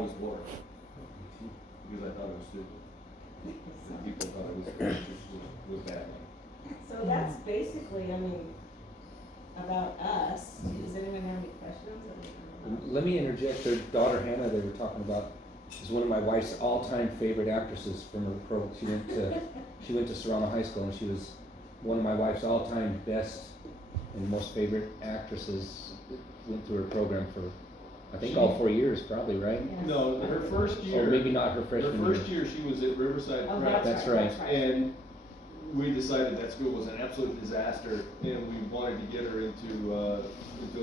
always wore it, because I thought it was stupid. Some people thought it was bad. So that's basically, I mean, about us. Does anyone have any questions? Let me interject. Their daughter Hannah, they were talking about, is one of my wife's all-time favorite actresses from her pro. She went to Serrano High School, and she was one of my wife's all-time best and most favorite actresses. Went through her program for, I think, all 4 years, probably, right? Yes. No, her first year. Or maybe not her freshman year. Her first year, she was at Riverside Oh, Prep. That's right. And we decided that school was an absolute disaster, and we wanted to get her into a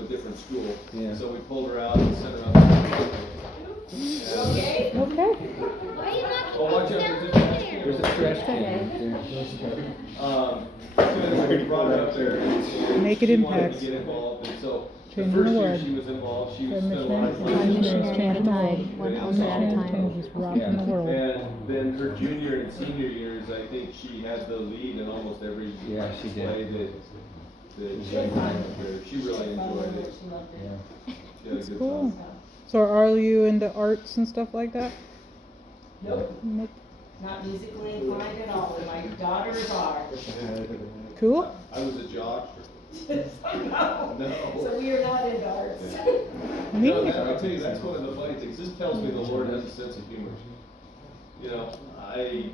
different school. Yeah. So we pulled her out and sent her out. Okay. Okay. Why are you knocking Oh, watch out, down there's a there? trash can. There's a trash can. So anyway, we brought her up there, and Make it she wanted impact. to get involved, and so the Changing first the year world. she was involved, she One spent a lot of missionary time. missionary at a time, one And elder at a time. Just rocking the world. And then her junior and senior years, I think she had the lead in almost every Yeah, she did. play that she had there. She really enjoyed it. She loved it. Yeah. She had a That's good cool. time. So are you into arts and stuff like that? Nope, Nope. not musically inclined at all. My daughters are. Cool. I was a jock. No. No. So we are not into arts. Me No, neither. I tell you, that's one of the funny things. This tells me the Lord has a sense of humor. You know, I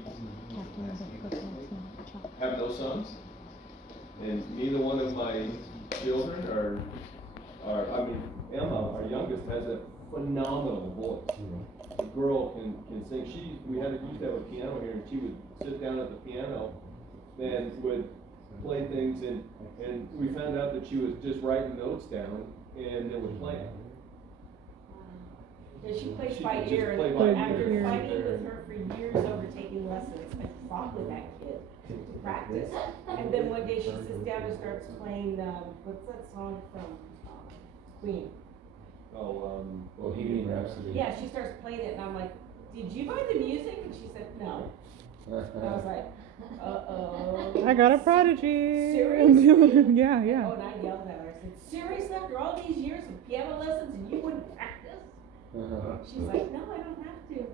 have no sons, and neither one of my children are, I mean, Emma, our youngest, has a phenomenal voice. The girl can sing. We used to have a piano here, and she would sit down at the piano and would play things, and we found out that she was just writing notes down, and then would play them. Yeah, she plays She by could ear, just play and by after ear. fighting with her for years over taking lessons, I fought with that kid to practice. And then one day she sits down and starts playing, what's that song from Queen? Bohemian Rhapsody. Yeah, she starts playing it, and I'm like, did you buy the music? And she said, no. And I was like, uh-oh. I got a prodigy. Seriously? Yeah, Oh, yeah. and I yelled at her. I said, seriously, after all these years of piano lessons, and you wouldn't practice? She's like, no, I don't have to.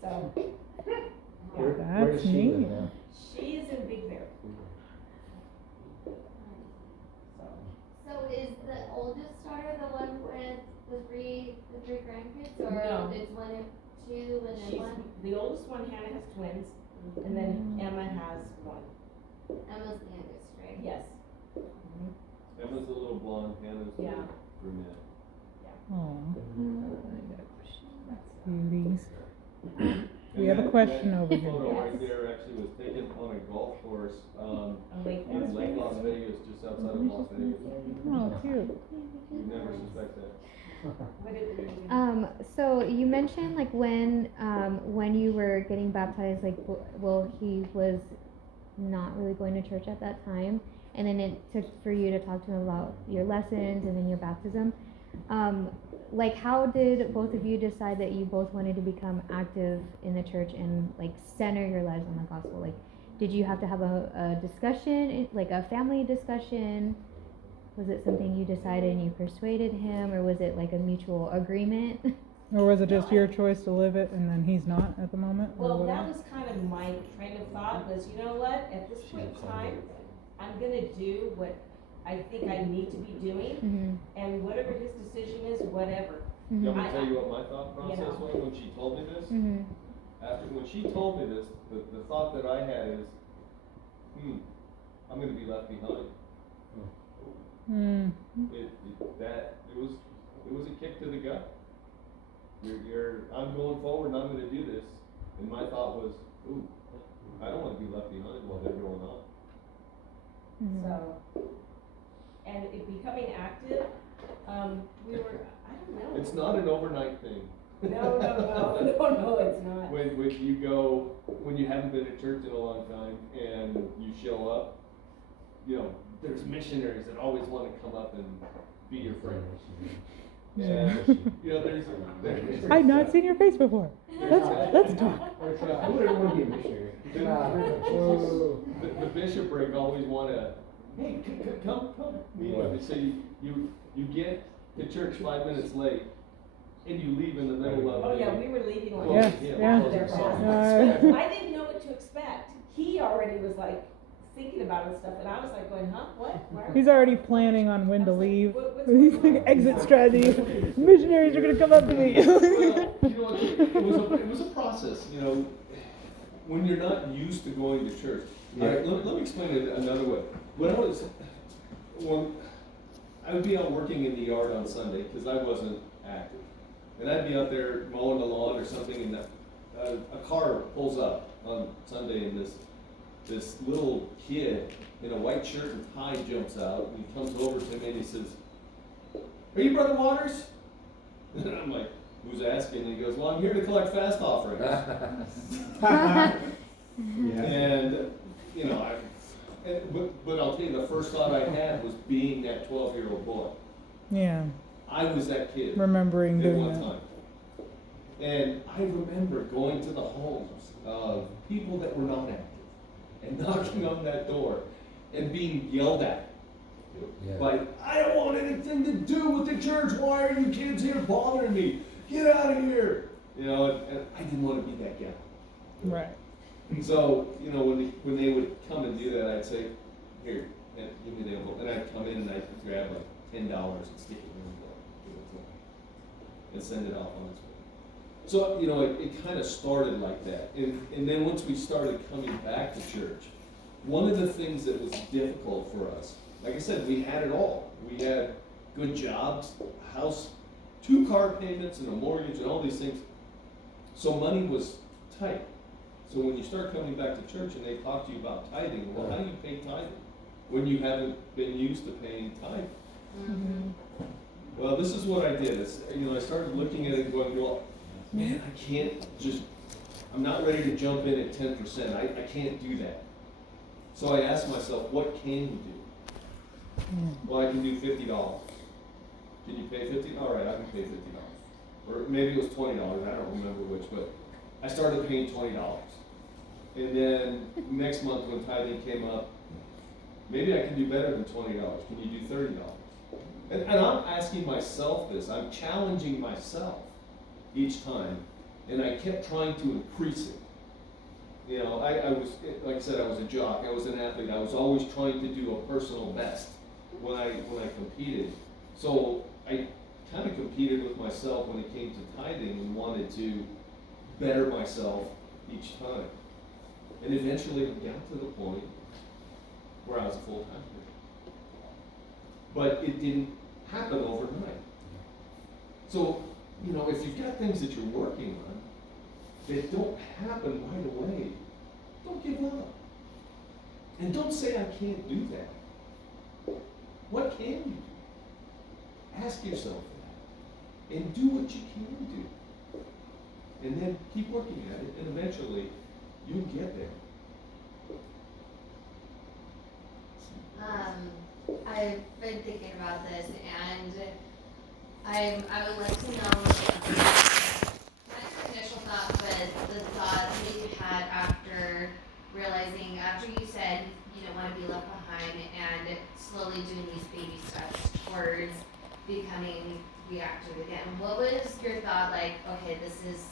So, Where yeah. does she live neat. now? She is in Big Bear. So, So is the oldest daughter the one with the three grandkids, or No. it's one and two and then she's, one? the oldest one, Hannah, has twins, and then Emma has one. Emma's the youngest, right? Yes. Emma's a little blonde, Hannah's a Yeah. little brunette. Oh, That's, beauties. And We have a that- question that over here. photo right there actually was taken on a golf course, a lake in Lake Las house. Vegas, just outside of Las Vegas. Oh, cute. You'd never suspect that. What did we do? So you mentioned like when you were getting baptized, like he was not really going to church at that time, and then it took for you to talk to him about your lessons and then your baptism. Like how did both of you decide that you both wanted to become active in the church and like center your lives on the gospel? Like, did you have to have a discussion, like a family discussion? Was it something you decided and you persuaded him, or was it like a mutual agreement? Or was it just your choice to live it and then he's not at the moment? or Well, that whatever? was kind of my train of thought was, you know what, at this point in time, I'm gonna do what I think I need to be doing, Mm-hmm. and whatever his decision is, whatever. Mm-hmm. You want me I- to tell you what my thought process know. was when she told me this? Mm-hmm. When she told me this, the thought that I had is, I'm gonna be left behind. Hmm. It was a kick to the gut. I'm going forward and I'm gonna do this, and my thought was, ooh, I don't wanna be left behind while they're going on. Mm-hmm. So, and it becoming active, we were, I don't know. It's not an overnight thing. No, it's not. When you haven't been at church in a long time and you show up, there's missionaries that always want to come up and be your friend. And, there's I've not seen your face before. Let's talk. I wouldn't want to be a missionary. The bishopric always want to, hey, come meet with me. So you get to church 5 minutes late, and you leave in the middle of Oh, yeah, the- we were leaving like. Well, Yes, yeah. Their house. Yeah. I didn't know what to expect. He already was like thinking about it and stuff, and I was like going, huh, what? Why are we-" He's already planning on when to I was like, leave. "What- what's He's going like, on?" exit strategy. Missionaries are gonna come up to me. Well, you know, it was a process, you know, when you're not used to going to church. All right, let me explain it another way. When I would be out working in the yard on Sunday, because I wasn't active. And I'd be out there mowing the lawn or something, and a car pulls up on Sunday, and this little kid in a white shirt and tie jumps out, and he comes over to me and he says, "Are you Brother Waters?" And I'm like, "Who's asking?" And he goes, "Well, I'm here to collect fast offerings." And, you know, but I'll tell you, the first thought I had was being that 12-year-old boy. Yeah, I was that kid. remembering At doing one that. time. And I remember going to the homes of people that were not active and knocking on that door and being yelled at. Yeah. Like, "I don't want anything to do with the church. Why are you kids here bothering me? Get out of here." You know, and I didn't want to be that guy. Right. And so, you know, when they would come and do that, I'd say, "Here, and give me the envelope." And I'd come in and I'd grab like $10 and stick it in the envelope, give it to them, and send it off on its way. So, you know, it kind of started like that. And then once we started coming back to church, one of the things that was difficult for us, like I said, we had it all. We had good jobs, a house, 2 car payments and a mortgage and all these things. So money was tight. So when you start coming back to church and they talk to you about tithing, well, how do you pay tithing when you haven't been used to paying tithing? Well, this is what I did. I started looking at it and going, well, man, I can't just, I'm not ready to jump in at 10%. I can't do that. So I asked myself, what can you do? Well, I can do $50. Can you pay $50? All right, I can pay $50. Or maybe it was $20, I don't remember which, but I started paying $20. And then next month when tithing came up, maybe I can do better than $20. Can you do $30? And I'm asking myself this, I'm challenging myself each time, and I kept trying to increase it. You know, I was, like I said, I was a jock, I was an athlete, I was always trying to do a personal best when I competed. So I kind of competed with myself when it came to tithing and wanted to better myself each time. And eventually it got to the point where I was a full-time Christian. But it didn't happen overnight. So, you know, if you've got things that you're working on that don't happen right away, don't give up. And don't say, "I can't do that." What can you do? Ask yourself that. And do what you can do. And then keep working at it, and eventually you'll get there. I've been thinking about this, and I would like to know, my initial thought was the thought that you had after realizing, after you said you didn't want to be left behind, and slowly doing these baby steps towards becoming reactive again. What was your thought like, okay, this is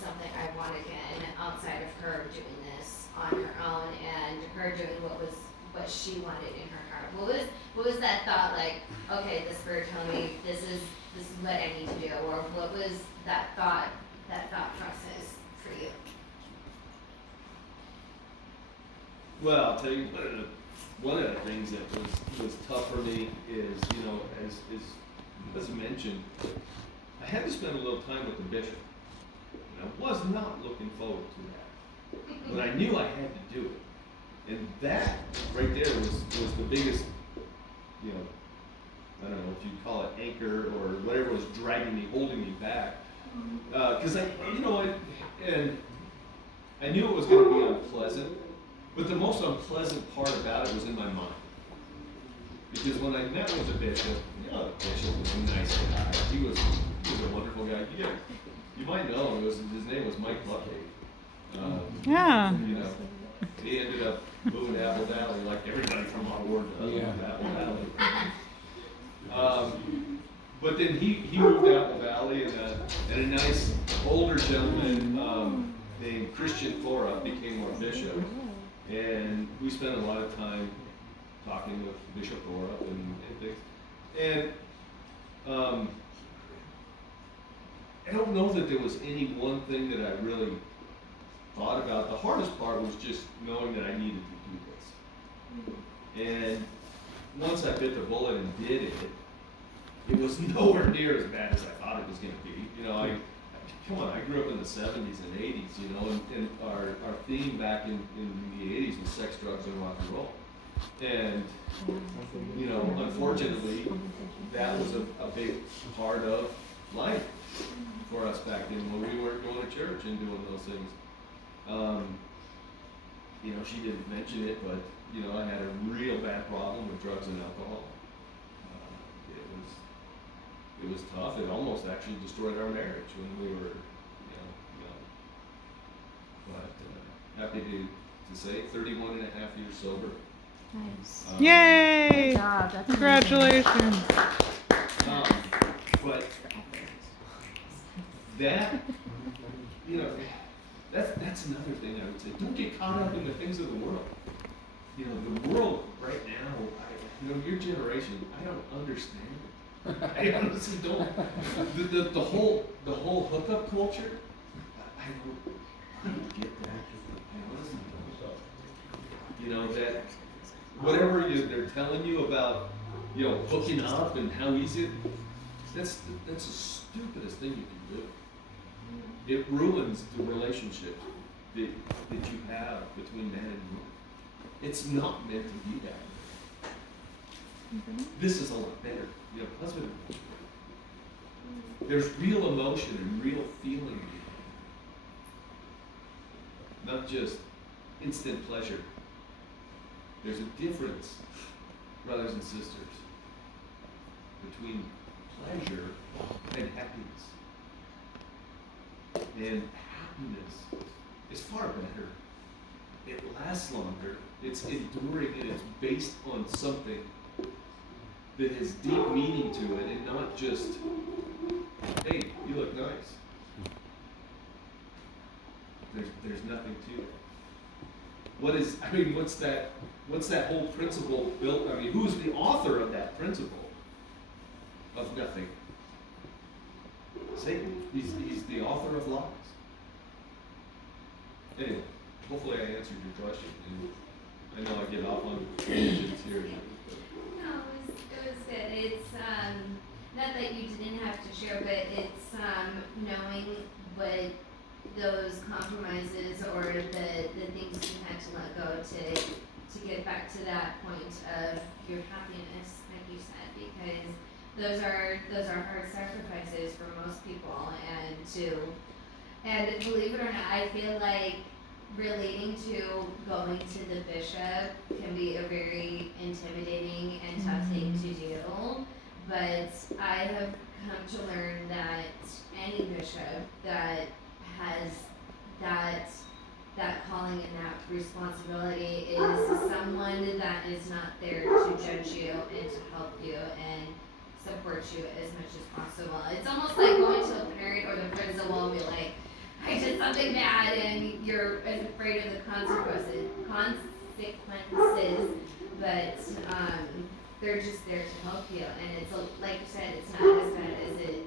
something I want again, outside of her doing this on her own and her doing what she wanted in her heart? What was that thought like, okay, the Spirit told me this is what I need to do, or what was that thought process for you? Well, I'll tell you, one of the things that was tough for me is, you know, as mentioned, I had to spend a little time with the bishop. And I was not looking forward to that. But I knew I had to do it. And that right there was the biggest, you know, I don't know if you'd call it anchor or whatever was dragging me, holding me back. Because I knew it was going to be unpleasant, but the most unpleasant part about it was in my mind. Because when I met with the bishop, you know, the bishop was a nice guy. He was a wonderful guy. You might know him. His name was Mike Buckhay. Yeah. You know, he ended up moving to Apple Valley like everybody from our ward does. Yeah. Apple Valley. But then he moved to Apple Valley. Kelly and a nice older gentleman named Christian Flora became our bishop. And we spent a lot of time talking with Bishop Flora and things. And I don't know that there was any one thing that I really thought about. The hardest part was just knowing that I needed to do this. And once I bit the bullet and did it, it was nowhere near as bad as I thought it was going to be. You know, come on, I grew up in the 70s and 80s, you know, and our theme back in the 80s was sex, drugs, and rock and roll. And, you know, unfortunately, that was a big part of life for us back then when we weren't going to church and doing those things. You know, she didn't mention it, but, you know, I had a real bad problem with drugs and alcohol. It was tough. It almost actually destroyed our marriage when we were, you know, young. But happy to say 31 and a half years sober. Nice. Yay! Good job. That's Congratulations. But that, you know, that's another thing I would say. Don't get caught up in the things of the world. You know, the world right now, you know, your generation, I don't understand it. I honestly don't. The whole hookup culture, I don't get that. I honestly don't. You know, that whatever they're telling you about, you know, hooking up and how easy, that's the stupidest thing you can do. It ruins the relationship that you have between man and woman. It's not meant to be that way. This is a lot better. You know, husband and wife. There's real emotion and real feeling behind it. Not just instant pleasure. There's a difference, brothers and sisters, between pleasure and happiness. And happiness is far better. It lasts longer. It's enduring and it's based on something that has deep meaning to it and not just, hey, you look nice. There's nothing to it. What's that whole principle built? I mean, who's the author of that principle? Of nothing. Satan. He's the author of lies. Anyway, hopefully I answered your question. And I know I get off on tangents here. No, it was good. It's not that you didn't have to share, but it's knowing what those compromises or the things you had to let go to get back to that point of your happiness, like you said, because those are hard sacrifices for most people, and believe it or not, I feel like relating to going to the bishop can be a very intimidating and tough thing to do, but I have come to learn that any bishop that has that calling and that responsibility is someone that is not there to judge you and to help you and support you as much as possible. It's almost like going to a parent or the principal and be like, I did something bad, and you're afraid of the consequences, but they're just there to help you, and it's like you said, it's not as bad as it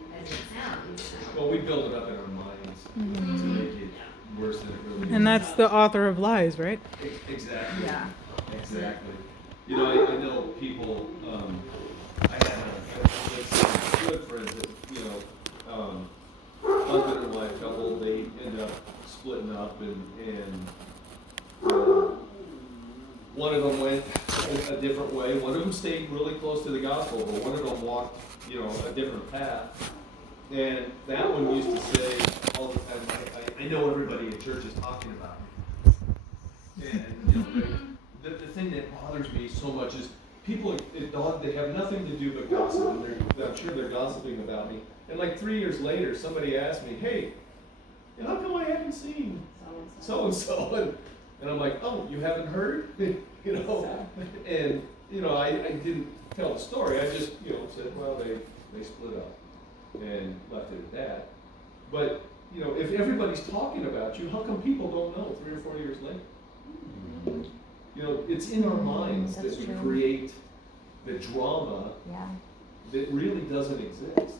sounds. Well, we build it up in our minds to make it worse than it really is. And that's the author of lies, right? Exactly. Yeah. Exactly. You know, I know people. I had a good friend that, you know, husband and wife couple. They ended up splitting up, and one of them went a different way. One of them stayed really close to the gospel, but one of them walked, you know, a different path. And that one used to say all the time, I know everybody at church is talking about me. And, you know, the thing that bothers me so much is people, they have nothing to do but gossip, and I'm sure they're gossiping about me. And like 3 years later, somebody asked me, hey, how come I haven't seen so-and-so? And I'm like, oh, you haven't heard? You know, and, you know, I didn't tell the story. I just, you know, said, well, they split up. and left it at that. But, you know, if everybody's talking about you, how come people don't know 3 or 4 years later? You know, it's in our minds that That's we true. create the drama Yeah. that really doesn't exist.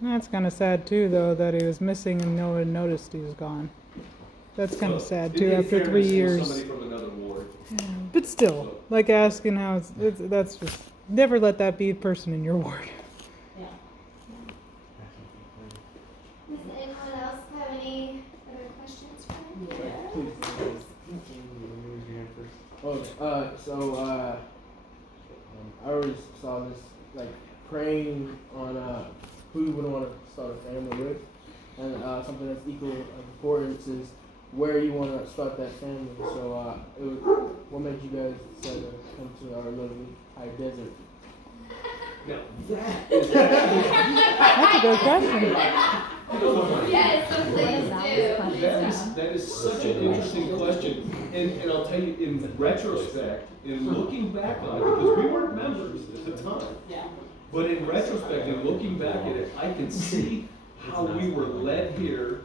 That's kind of sad too, though, that he was missing and no one noticed he was gone. That's kind of Well, sad in- too, in after 3 fairness, it was years. Somebody from another ward. But still, like asking how that's just, never let that be a person in your ward. Yeah. Does anyone else have any other questions for him? I always saw this like praying on who you would want to start a family with, and something that's equal of importance is where you want to start that family. So, what made you guys decide to come to our lovely high desert? Now, that is actually, That's a good question. Yes, so please do. that is such an interesting question, and I'll tell you, in retrospect, in looking back on it, because we weren't members at the time, Yeah. but in retrospect, in looking back at it, I can see how we were led here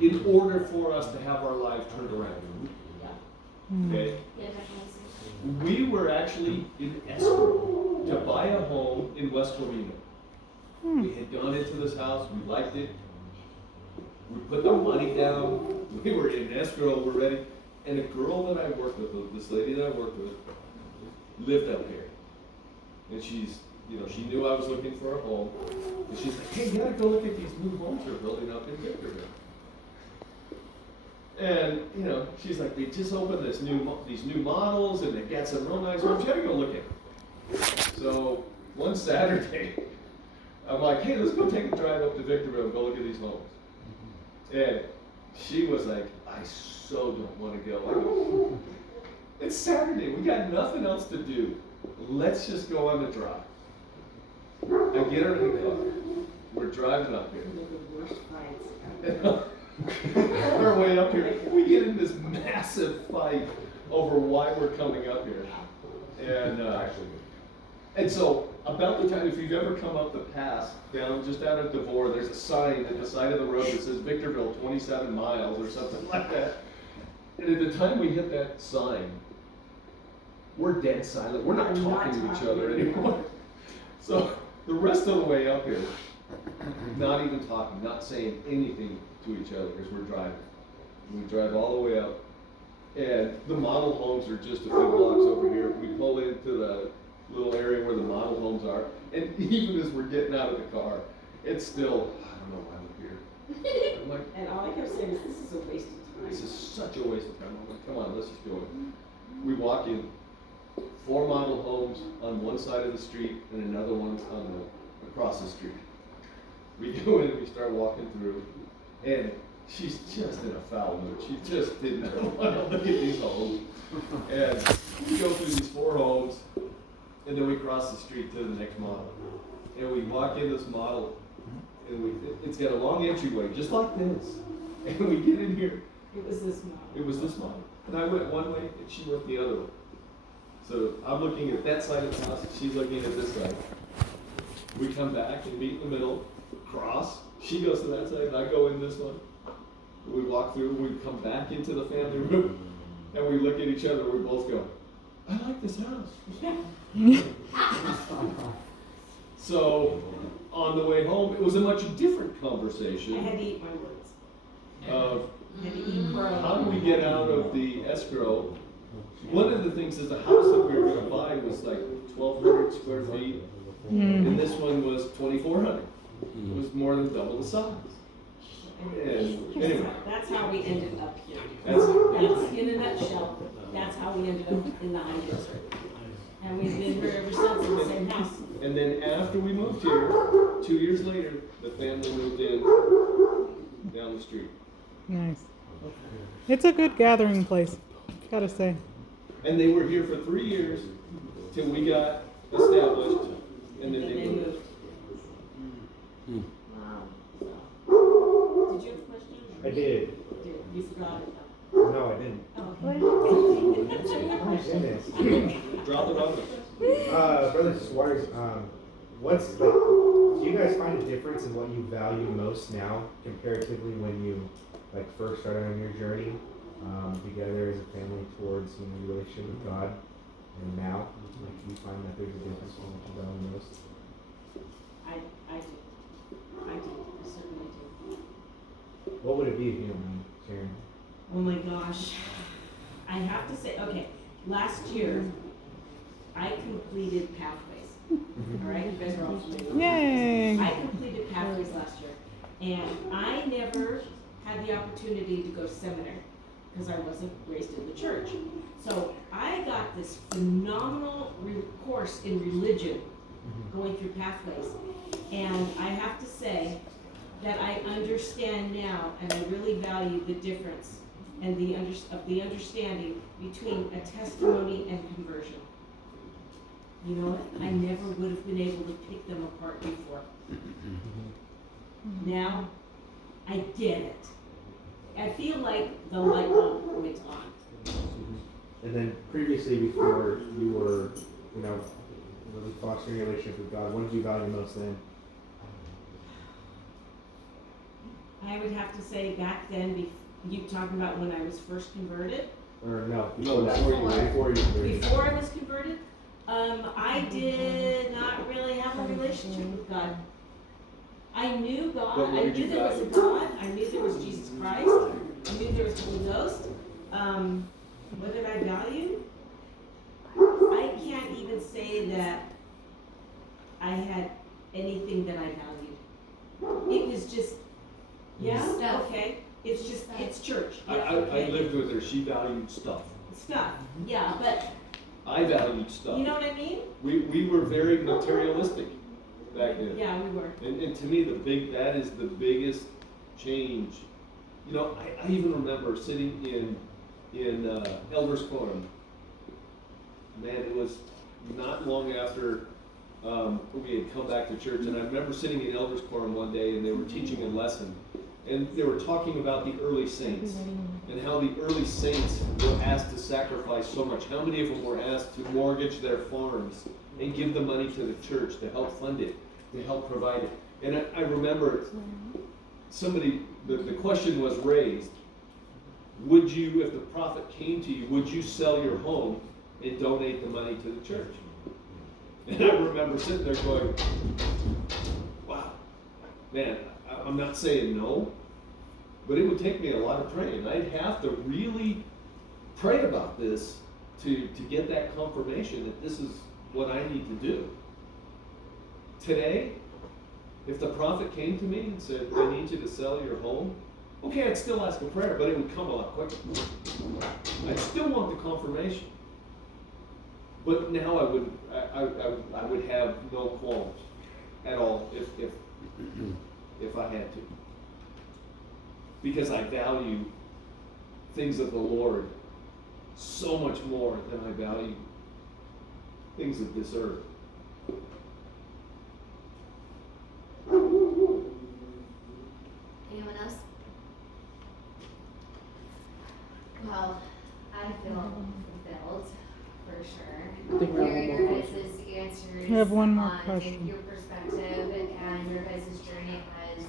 in order for us to have our lives turned around. Okay? Yeah, definitely. We were actually in escrow to buy a home in West Covina. We had gone into this house, we liked it. We put the money down, we were in escrow, we're ready. And a girl that I worked with, this lady that I worked with, lived up here. And she's, you know, she knew I was looking for a home. And she's like, hey, you gotta go look at these new homes they're building up in Victorville. And, you know, she's like, they just opened these new models and they got some real nice homes, you gotta go look at them. So, one Saturday, I'm like, hey, let's go take a drive up to Victorville and go look at these homes. And she was like, I so don't want to go. I go, it's Saturday, we got nothing else to do. Let's just go on the drive. I get her in the car. We're driving up here. The worst fights. On our way up here, we get in this massive fight over why we're coming up here. And so, about the time, if you've ever come up the pass, down just out of Devore, there's a sign at the side of the road that says Victorville 27 miles or something like that. And at the time we hit that sign, we're dead silent. We're not talking to each other anymore. So, the rest of the way up here, not even talking, not saying anything to each other as we're driving. We drive all the way up, and the model homes are just a few blocks over here. We pull into the little area where the model homes are, and even as we're getting out of the car, it's still, I don't know why I'm here. I'm like, And all I kept saying is, this is a waste of time. this is such a waste of time. I'm like, come on, let's just go in. We walk in, 4 model homes on one side of the street and another one across the street. We go in and we start walking through, and she's just in a foul mood. She just did not want to look at these homes. And we go through these 4 homes, and then we cross the street to the next model. And we walk in this model, and it's got a long entryway, just like this. And we get in here. It was this model. It was this model. And I went one way, and she went the other way. So I'm looking at that side of the house, she's looking at this side. We come back and meet in the middle, cross. She goes to that side, and I go in this one. We walk through, we come back into the family room, and we look at each other, we both go, I like this house. So, on the way home, it was a much different I conversation had to eat my words. of I had to eat crow. how do we get out of the escrow. One of the things is the house that we were gonna buy was like 1,200 square feet, and this one was 2,400. It was more than double the size. And anyway, That's how we ended up here. that's, That's, in a nutshell, that's how we ended up in the high desert. And we've been here ever since in the same house. and then after we moved here, 2 years later, the family moved in down the street. Nice. It's a good gathering place, gotta say. And they were here for 3 years till we got established, and then they moved. Wow. So, did you have a question? I did. You forgot it. No, I didn't. Oh, What Oh my goodness. Drop it on us. Brother Suarez, what's like Do you guys find a difference in what you value most now comparatively when you like first started on your journey together as a family towards your relationship with God, and now? Like, do you find that there's a difference in what you value most? I do, I certainly do. What would it be if you don't mind sharing? Oh my gosh, I have to say, okay, last year, I completed Pathways. All right, you guys are all familiar with Yay! Pathways. I completed Pathways last year, and I never had the opportunity to go to seminary, because I wasn't raised in the church. So I got this phenomenal course in religion going through Pathways, and I have to say that I understand now, and I really value the difference and the understanding between a testimony and conversion. You know, I never would have been able to pick them apart before. Now, I get it. I feel like the light bulb went on. And then previously, before you were, really fostering a relationship with God, what did you value most then? I would have to say back then, you talking about when I was first converted? Or no, No, before you converted. Before I was converted, I did not really have a relationship with God. I knew God, But what I did you knew there was a value? God, I knew there was Jesus Christ, I knew there was Holy Ghost. What did I value? I can't even say that I had anything that I valued. It was just, yeah, Stuff. okay, it's just, it's church. I Yeah, okay. lived with her, she valued stuff. Stuff, yeah, but, I valued stuff. you know what I mean? We were very materialistic back then. Yeah, we were. And to me, that is the biggest change. You know, I even remember sitting in Elders Quorum. Man, it was not long after we had come back to church, and I remember sitting in Elders Quorum one day, and they were teaching a lesson, and they were talking about the early saints, and how the early saints were asked to sacrifice so much. How many of them were asked to mortgage their farms and give the money to the church to help fund it, to help provide it. And I remember the question was raised, would you, if the prophet came to you, would you sell your home and donate the money to the church? And I remember sitting there going, wow, man, I'm not saying no, but it would take me a lot of praying. I'd have to really pray about this to get that confirmation that this is what I need to do. Today, if the prophet came to me and said, I need you to sell your home, okay, I'd still ask a prayer, but it would come a lot quicker. I'd still want the confirmation. But now I would have no qualms at all if I had to. Because I value things of the Lord so much more than I value things of this earth. Anyone else? Well, I feel fulfilled, for sure. I think we have one Hearing more your question. guys' answers We have one more on question. your perspective and your guys' journey as.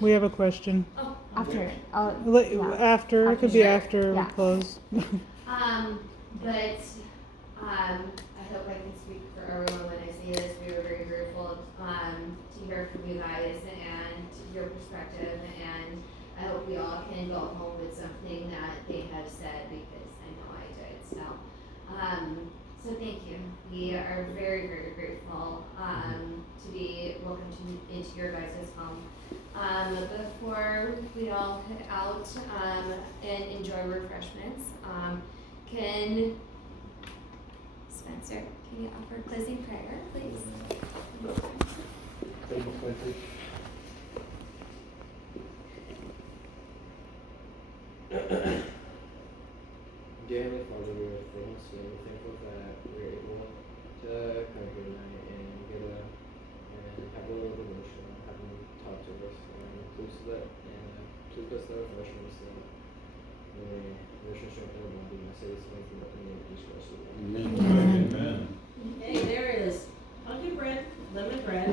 We have a question. Oh, After, After, it could be Sure. after we Yeah. close. But I hope I can speak for everyone when I say this. We were very grateful to hear from you guys and your perspective, and I hope we all can go home with something that they have said, because I know I did. So thank you. We are very, very grateful to be welcomed into your guys' home. Before we all head out and enjoy refreshments, can Spencer, can you offer a closing prayer, please? Thank you, Spencer. Dear Heavenly Father, we are thankful that we're able to come here tonight and have a little devotion, have them talk to us, and please bless the refreshments that may nourish and strengthen our body. And I say this thing in the name of Jesus Christ. Hey, there is pumpkin bread, lemon bread,